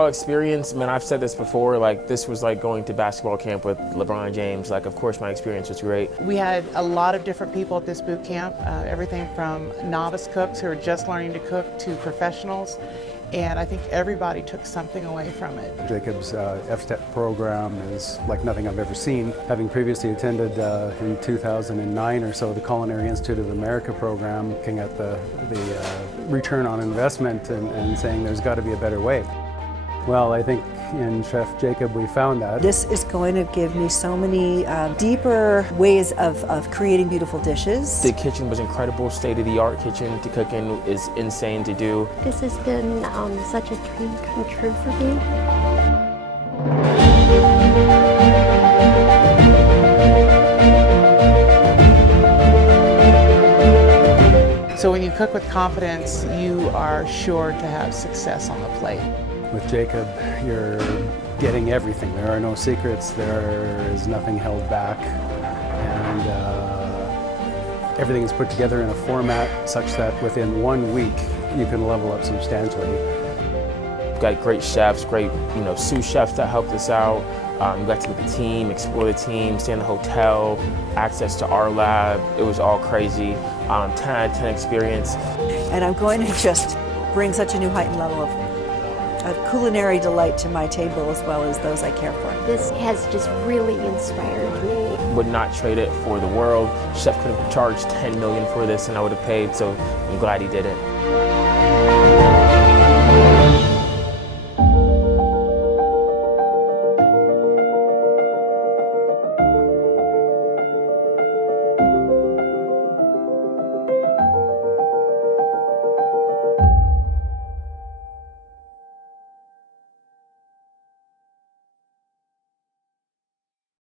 overall experience, man, I've said this before, like this was like going to basketball camp with LeBron James. Like, of course my experience was great. We had a lot of different people at this boot camp, everything from novice cooks who are just learning to cook to professionals. And I think everybody took something away from it. Jacob's F-Step program is like nothing I've ever seen. Having previously attended in 2009 or so the Culinary Institute of America program, looking at the return on investment and saying there's got to be a better way. Well, I think in Chef Jacob we found that. This is going to give me so many deeper ways of creating beautiful dishes. The kitchen was incredible, state-of-the-art kitchen to cook in is insane to do. This has been such a dream come true for me. So when you cook with confidence, you are sure to have success on the plate. With Jacob, you're getting everything. There are no secrets, there is nothing held back, and everything is put together in a format such that within 1 week you can level up substantially. We've got great chefs, great sous chefs that helped us out. We got to meet the team, explore the team, stay in the hotel, access to our lab. It was all crazy. 10 out of 10 experience. And I'm going to just bring such a new heightened level of culinary delight to my table as well as those I care for. This has just really inspired me. Would not trade it for the world. Chef could have charged $10 million for this and I would have paid, so I'm glad he did it.